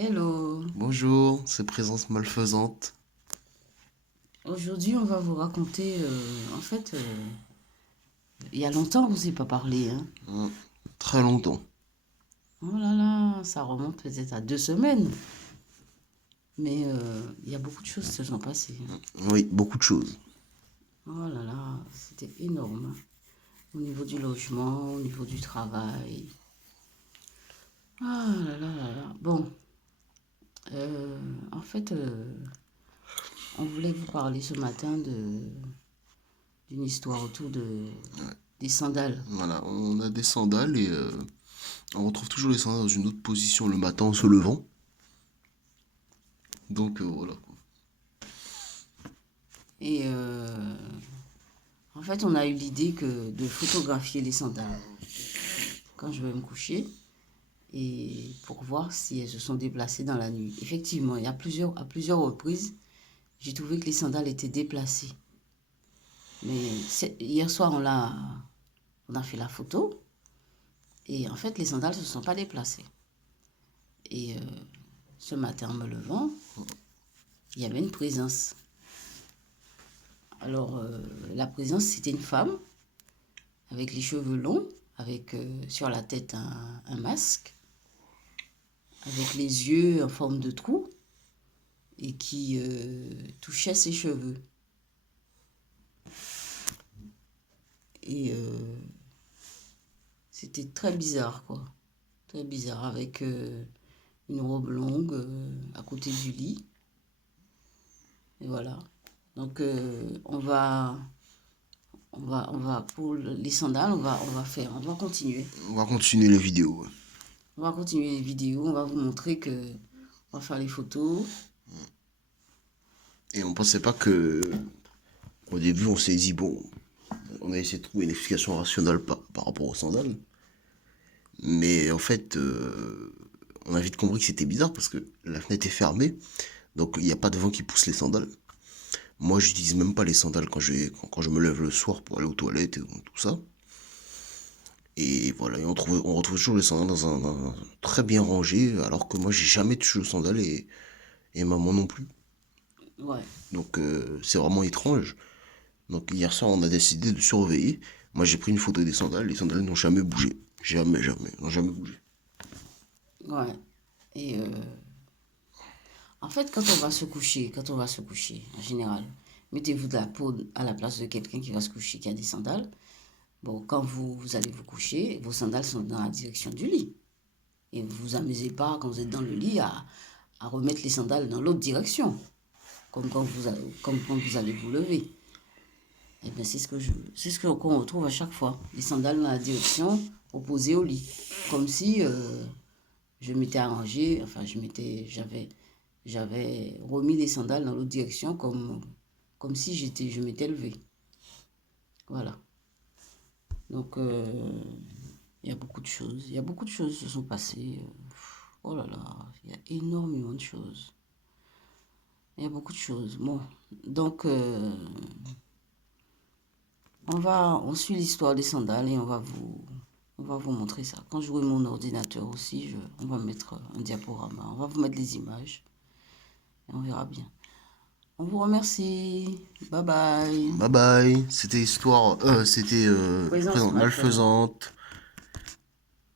Hello, Bonjour, c'est Présence Malfaisante. aujourd'hui on va vous raconter, il y a longtemps qu'on ne s'est pas parlé, hein. Hein, très longtemps. Oh là là, ça remonte peut-être à 2 semaines, mais il y a beaucoup de choses qui se sont passées, hein. Oui, beaucoup de choses. Oh là là, c'était énorme, hein. Au niveau du logement, au niveau du travail. Ah là là là là. Bon, euh, en fait, on voulait vous parler ce matin d'une histoire autour des sandales. Voilà, on a des sandales et on retrouve toujours les sandales dans une autre position le matin en se levant. Donc voilà. Et en fait, on a eu l'idée de photographier les sandales quand je vais me coucher et pour voir si elles se sont déplacées dans la nuit. Effectivement, à plusieurs reprises, j'ai trouvé que les sandales étaient déplacées. Mais hier soir, on a fait la photo et en fait, les sandales ne se sont pas déplacées. Et ce matin, en me levant, il y avait une présence. Alors, la présence, c'était une femme avec les cheveux longs, avec sur la tête un masque, avec les yeux en forme de trou et qui touchait ses cheveux. Et c'était très bizarre, quoi. Très bizarre, avec une robe longue à côté du lit. Et voilà. Donc, pour les sandales, on va continuer. On va continuer les vidéos. Ouais. On va continuer les vidéos, on va vous montrer que on va faire les photos. Et on pensait pas que. Au début, on s'est dit, bon, on a essayé de trouver une explication rationnelle par rapport aux sandales. Mais en fait, on a vite compris que c'était bizarre parce que la fenêtre est fermée. Donc il n'y a pas de vent qui pousse les sandales. Moi, j'utilise même pas les sandales quand je me lève le soir pour aller aux toilettes et tout ça. Et voilà, et on retrouve toujours les sandales dans un très bien rangé, alors que moi, j'ai jamais touché aux sandales et maman non plus. Ouais, Donc, c'est vraiment étrange. Donc, hier soir, on a décidé de surveiller. Moi, j'ai pris une photo des sandales. Les sandales n'ont jamais bougé. Jamais, jamais. N'ont jamais bougé. ouais. Et en fait, quand on va se coucher, en général, mettez-vous de la peau à la place de quelqu'un qui va se coucher, qui a des sandales. Bon, quand vous allez vous coucher, vos sandales sont dans la direction du lit. Et vous vous amusez pas, quand vous êtes dans le lit, à remettre les sandales dans l'autre direction, comme quand vous allez vous lever. Eh bien, c'est ce qu'on retrouve à chaque fois. Les sandales dans la direction opposée au lit. Comme si je m'étais arrangé, enfin, j'avais remis les sandales dans l'autre direction comme si je m'étais levé. Voilà. Donc, il y a beaucoup de choses. Il y a beaucoup de choses qui se sont passées. Oh là là, il y a énormément de choses. Il y a beaucoup de choses. Bon, donc, on suit l'histoire des sandales et on va vous montrer ça. Quand j'aurai mon ordinateur aussi, on va mettre un diaporama. On va vous mettre les images et on verra bien. On vous remercie. Bye bye. Bye bye. C'était histoire. C'était Présence présente malfaisante. malfaisante.